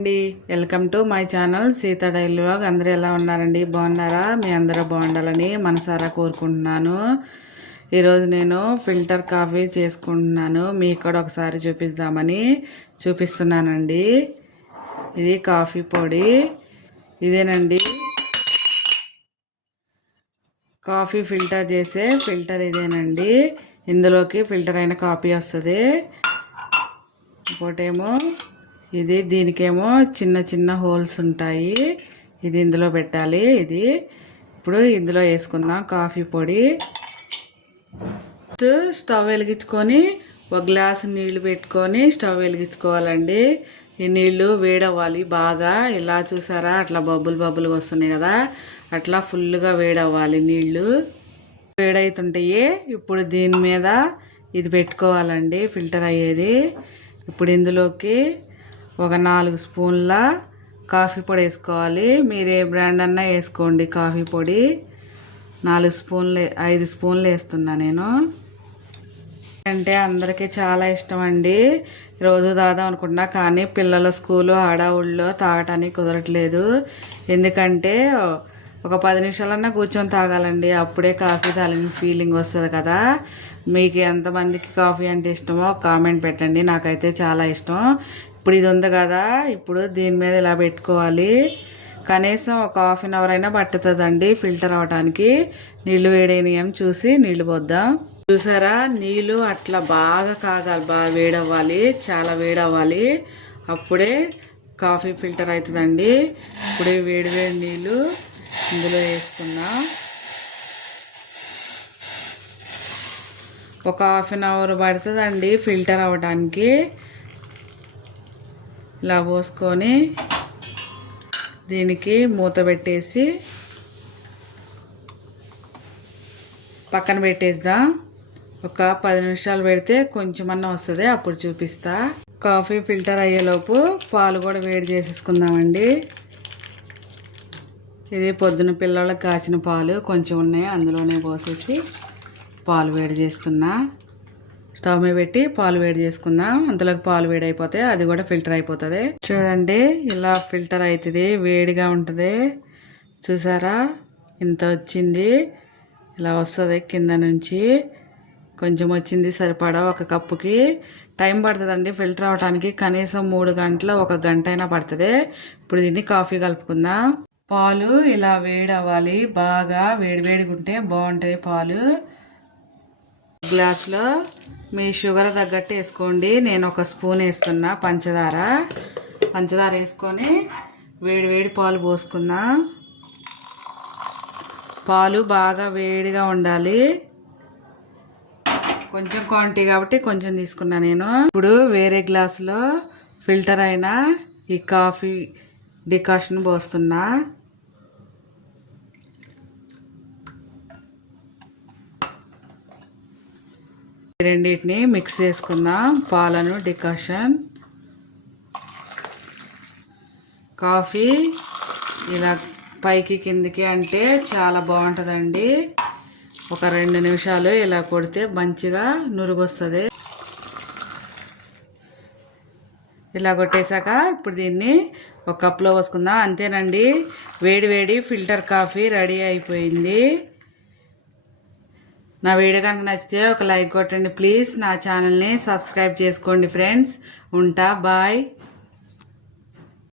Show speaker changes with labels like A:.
A: అండి. Welcome to my channel Seetha daily vlog అందరూ ఎలా ఉన్నారండి? బాగున్నారా? మీ అందరూ బాగుండాలని మనసారా కోరుకుంటున్నాను. ఈరోజు నేను ఫిల్టర్ కాఫీ చేసుకుంటున్నాను. మీకు కూడా ఒకసారి చూపిద్దామని చూపిస్తున్నానండి. ఇది కాఫీ పొడి. ఇదేనండి. కాఫీ ఫిల్టర్ చేసే ఫిల్టర్ ఇదేనండి. ఇందులోకి ఫిల్టర్ అయిన కాఫీ వస్తుంది. ఇంకోటేమో ఇది దీనికేమో చిన్న చిన్న హోల్స్ ఉంటాయి. ఇది ఇందులో పెట్టాలి. ఇది ఇప్పుడు ఇందులో వేసుకుందాం కాఫీ పొడి. ఫస్ట్ స్టవ్ వెలిగించుకొని ఒక గ్లాసు నీళ్ళు పెట్టుకొని స్టవ్ వెలిగించుకోవాలండి. ఈ నీళ్ళు వేడవ్వాలి బాగా. ఇలా చూసారా? అట్లా బబ్బులు బబ్బులు వస్తున్నాయి కదా. అట్లా ఫుల్గా వేడవ్వాలి నీళ్ళు. వేడవుతుంటాయి ఇప్పుడు దీని మీద ఇది పెట్టుకోవాలండి ఫిల్టర్ అయ్యేది. ఇప్పుడు ఇందులోకి ఒక నాలుగు స్పూన్ల కాఫీ పొడి వేసుకోవాలి. మీరు ఏ బ్రాండ్ అన్నా వేసుకోండి కాఫీ పొడి. నాలుగు స్పూన్లు ఐదు స్పూన్లు వేస్తున్నా నేను. అంటే అందరికీ చాలా ఇష్టం అండి. రోజు తాదాం అనుకుంటున్నా కానీ పిల్లల స్కూలు ఆడవుల్లో తాగటానికి కుదరట్లేదు. ఎందుకంటే ఒక పది నిమిషాలన్నా కూర్చొని తాగాలండి. అప్పుడే కాఫీ తాగిన ఫీలింగ్ వస్తుంది కదా. మీకు ఎంతమందికి కాఫీ అంటే ఇష్టమో కామెంట్ పెట్టండి. నాకైతే చాలా ఇష్టం. ఇప్పుడు ఇది ఉంది కదా ఇప్పుడు దీని మీద ఇలా పెట్టుకోవాలి. కనీసం ఒక హాఫ్ అన్ అవర్ అయినా పట్టుతుందండి ఫిల్టర్ అవ్వడానికి నీళ్ళు వేడైనవి చూసి నీళ్ళు పోద్దాం. చూసారా? నీళ్ళు అట్లా బాగా కాగాలి బాగా వేడవ్వాలి చాలా వేడవ్వాలి. అప్పుడే కాఫీ ఫిల్టర్ అవుతుందండి. ఇప్పుడే వేడి వేడి నీళ్ళు ఇందులో వేసుకుందాం. ఒక హాఫ్ అన్ అవర్ పడుతుందండి ఫిల్టర్ అవ్వడానికి ఇలా పోసుకొని దీనికి మూత పెట్టేసి పక్కన పెట్టేద్దాం ఒక పది నిమిషాలు పెడితే కొంచెమన్నా వస్తుంది అప్పుడు చూపిస్తా. కాఫీ ఫిల్టర్ అయ్యేలోపు పాలు కూడా వేడి చేసేసుకుందామండి. ఇది పొద్దున పిల్లలకు కాచిన పాలు కొంచెం ఉన్నాయి అందులోనే పోసేసి పాలు వేడి చేస్తున్నా. స్టవ్ మీద పెట్టి పాలు వేడి చేసుకుందాం. అంతలోకి పాలు వేడి అయిపోతే అది కూడా ఫిల్టర్ అయిపోతుంది. చూడండి ఇలా ఫిల్టర్ అవుతుంది వేడిగా ఉంటుంది. చూసారా? ఇంత వచ్చింది. ఇలా వస్తుంది కింద నుంచి. కొంచెం వచ్చింది సరిపడా ఒక కప్పుకి. టైం పడుతుందండి ఫిల్టర్ అవడానికి కనీసం మూడు గంటలు ఒక గంట అయినా పడుతుంది. ఇప్పుడు దీన్ని కాఫీ కలుపుకుందాం. పాలు ఇలా వేడి అవ్వాలి బాగా వేడి వేడిగా ఉంటే బాగుంటుంది పాలు. గ్లాస్లో మీ షుగర్ తగ్గట్టు వేసుకోండి. నేను ఒక స్పూన్ వేస్తున్నా పంచదార. పంచదార వేసుకొని వేడి వేడి పాలు పోసుకున్నా. పాలు బాగా వేడిగా ఉండాలి. కొంచెం క్వాంటిటీ కాబట్టి కొంచెం తీసుకున్నా నేను. ఇప్పుడు వేరే గ్లాసులో ఫిల్టర్ అయిన ఈ కాఫీ డికాషన్ పోస్తున్నా. రెండింటిని మిక్స్ చేసుకుందాం. పాలను డికాషన్. కాఫీ ఇలా పైకి కిందికి అంటే చాలా బాగుంటుందండి. ఒక రెండు నిమిషాలు ఇలా కొడితే మంచిగా నురుగు వస్తుంది ఇలా కొట్టేశాక ఇప్పుడు దీన్ని ఒక కప్లో పోసుకుందాం. అంతేనండి. వేడి వేడి ఫిల్టర్ కాఫీ రెడీ అయిపోయింది. నా వీడియో కనుక నచ్చితే ఒక లైక్ కొట్టండి. ప్లీజ్ నా ఛానల్ని సబ్స్క్రైబ్ చేసుకోండి ఫ్రెండ్స్ ఉంటా బాయ్